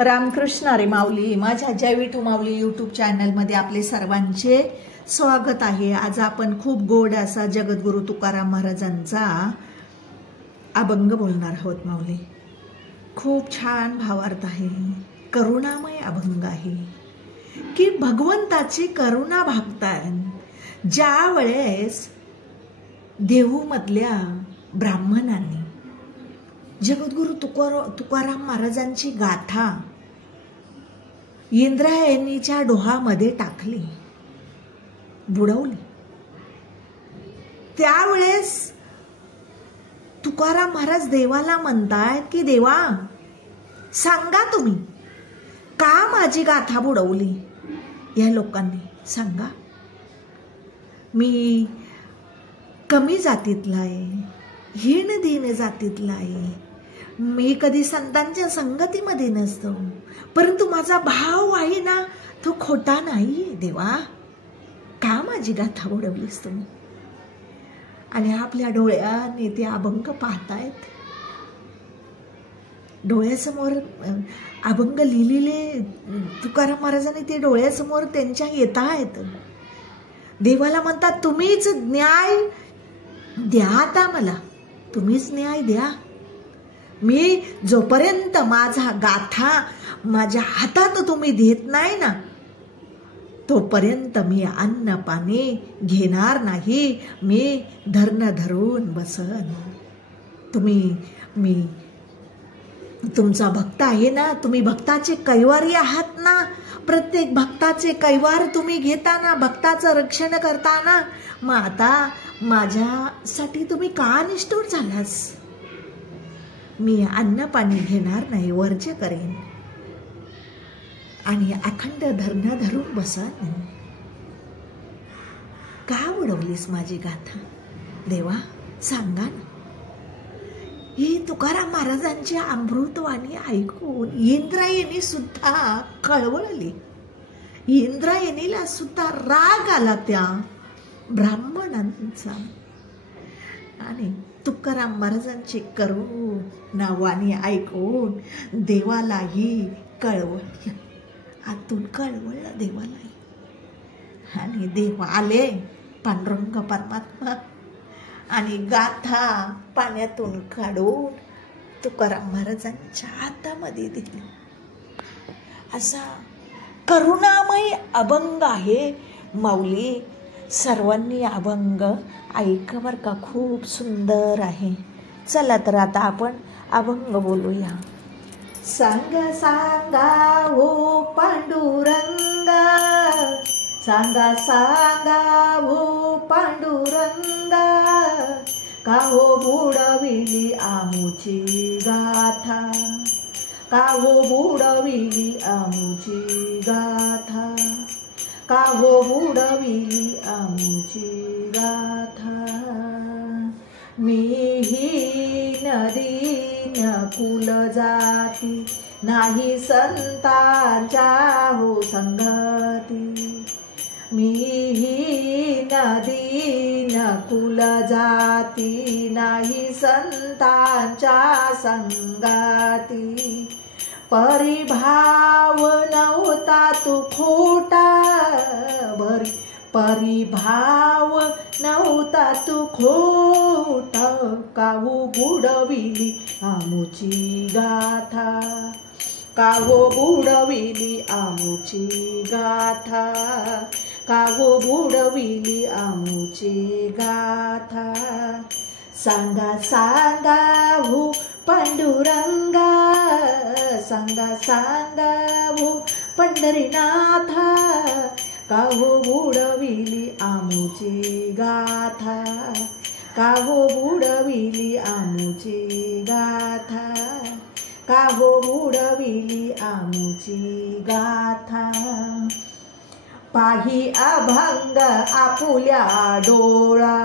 रामकृष्ण हरी माऊली. माझ्या जय विठू माऊली यूट्यूब चॅनलमध्ये आपले सर्वांचे स्वागत आहे. आज आपण खूप गोड असा जगद्गुरु तुकाराम महाराजांचा अभंग बोलणार आहोत. माऊली खूप छान भावार्थ आहे, करुणामय अभंग आहे की भगवंताची करुणा भागतात. ज्या वेळेस देहू मधल्या ब्राह्मणांनी जगद्गुरु तुकाराम महाराजांची गाथा इंद्रायणीच्या डोहामध्ये टाकली, बुडवली, त्यावेळेस तुकाराम महाराज देवाला म्हणतायत की देवा सांगा तुम्ही का माझी गाथा बुडवली. या लोकांनी सांगा, मी कमी जातीतला आहे, हीन दीन जातीतला आहे, मी कधी संतांच्या संगतीमध्ये नसतो, परंतु माझा भाव आहे ना तो खोटा नाही. देवा का माझी गाथा बुडवलीस तुम्ही. आणि आपल्या डोळ्याने ते अभंग पाहतायत, डोळ्यासमोर अभंग लिहिलेले तुकाराम महाराजांनी ते डोळ्यासमोर त्यांच्या येत आहेत. देवाला म्हणतात तुम्हीच न्याय द्या, आता मला तुम्हीच न्याय द्या. मी जोपर्यंत माझा गाथा माझ्या हातात तुम्ही देत नाही ना तोपर्यंत मी अन्न पाणी घेणार नाही, मी धरण धरून बसन. मी तुमचा भक्त आहे ना, तुम्ही भक्ताचे कैवारी आहात ना, प्रत्येक भक्ताचे कैवार तुम्ही घेताना, भक्ताचं रक्षण करताना, मग आता माझ्यासाठी तुम्ही का निष्ठुर झालास. मी अन्न पाणी घेणार नाही, वर्ज्य करेन आणि अखंड धरण धरून बसन. का उडवलीस माझी गाथा देवा सांगा ना. ही तुकाराम महाराजांची अमृतवाणी ऐकून इंद्रायणी सुद्धा कळवळली. इंद्रायणीला सुद्धा राग आला त्या ब्राह्मणांचा. आणि तुकाराम महाराजांची करुणावाणी ऐकून देवालाही कळवळ, आतून कळवळलं देवालाही. आणि देव आले पांडुरंग परमात्मा आणि गाथा पाण्यातून काढून तुकाराम महाराजांच्या हातामध्ये दिली. असा करुणामय अभंग आहे माऊली. सर्वांनी अभंग ऐका बर का, खूप सुंदर आहे. चला तर आता आपण अभंग बोलूया. सांगा सांगा हो पांडुरंगा, सांगा सांगा हो पांडुरंगा, का हो बुडविली आमुची गाथा, का हो बुडविली आमुची गाथा, का हो बुडविली आमुची गाथा. मी ही नदी कुल जाती, नाही संतांच्या हो संगती. मी ही नदी कुल जाती, नाही संतांच्या संगती. परिभाव नव्हता तू खोटा, परिभाव नव्हता तू खोटा, काहू बुडविली आमुची गाथा, काहू बुडविली आमुची गाथा, काहू बुडविली आमुची गाथा. सांगा सांगा हो पांडुरंगा, सांगा सांगा हो पंढरीनाथा, का हो बुडविली आमुची गाथा, का हो बुडविली आमुची गाथा, का हो बुडविली आमुची गाथा. पाही अभंग आपुल्या डोळा,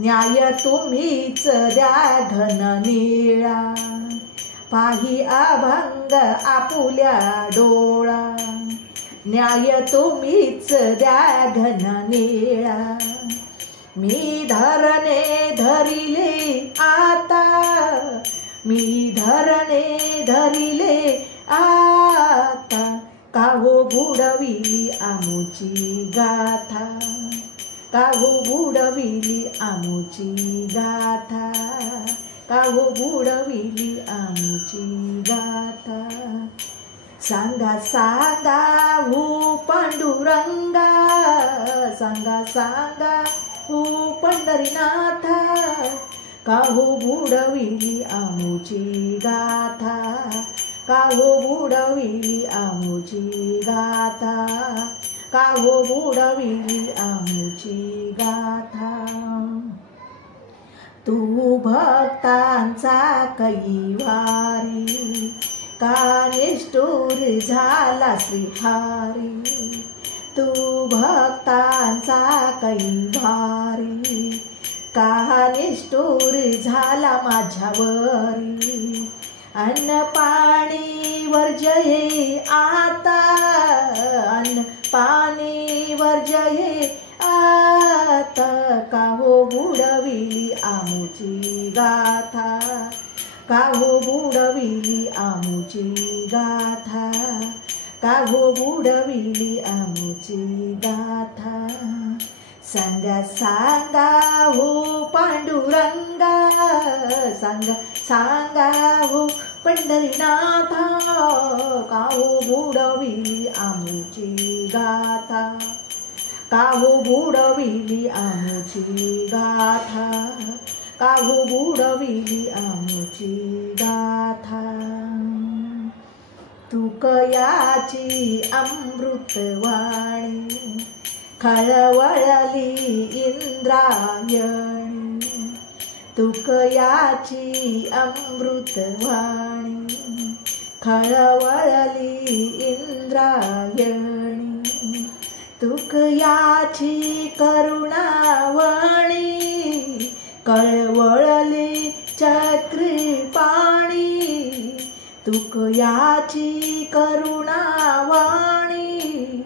न्याय तुम्हीच द्या घन निळा. पाही अभंग आपुल्या डोळा, न्याय तुम्हीच द्या घन निळा. मी धरणे धरिले आता, मी धरणे धरिले आता का हो बुडविली आमुची गाथा, का हो बुडविली आमुची गाथा, का हो बुडविली आमुची गाथा. सांगा सांगा हो पांडुरंगा, सांगा सांगा हो पंढरीनाथा, का हो बुडविली आमुची गाथा, का हो बुडविली आमुची गाथा, का हो बुडविली आमुची गाथा. तू भक्तांचा कैवारी, का निष्ठुर झाला श्रीहरी. तू भक्तांचा कैवारी, का निष्ठुर झाला माझ्यावरी. अन्न पाणी वर्जये आता, अन्न पाणी वर्जये आता, का हो बुडविली आमुची गाथा, का हो बुडविली आमुची गाथा, का हो बुडविली आमुची गाथा. सांगा सांगा हो पांडुरंगा, सांगा सांगा हो पंढरीनाथा, का हो बुडविली आमुची गाथा, का हो बुडविली आमुची गाथा, का हो बुडविली आमुची गाथा. तुकयाची अमृतवाणी, खळवळली इंद्रायणी. तुकयाची अमृतवाणी, खळवळली इंद्रायणी. तुकयाची करुणावाणी, कळवळले चक्री पाणी. तुकयाची करुणावाणी,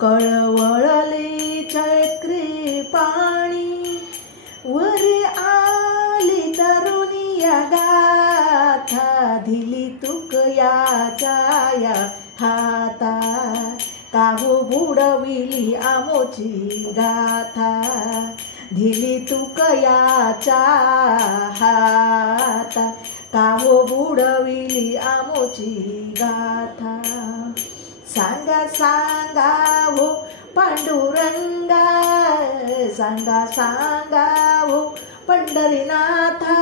कळवळले चक्री पाणी. वर आली तरुणिया गाथा, दिली तुकयाच्या हाता, का हो बुडविली आमुची गाथा, दिली तुकयाच्या हाता, का हो बुडविली आमुची गाथा. सांगा सांगा हो पांडुरंगा, सांगा सांगा हो पंढरीनाथा,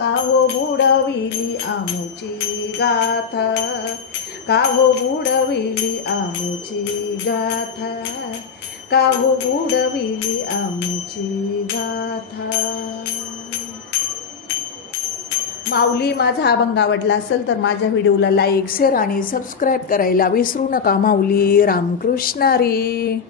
का हो बुडविली आमुची गाथा, का हो बुडविली आमुची गाथा, का हो बुडविली आमुची गाथा. माऊली, माझा हा अभंग आवडला असेल तर माझ्या व्हिडिओला लाईक, शेअर आणि सबस्क्राईब करायला विसरू नका. माऊली. रामकृष्ण हरी.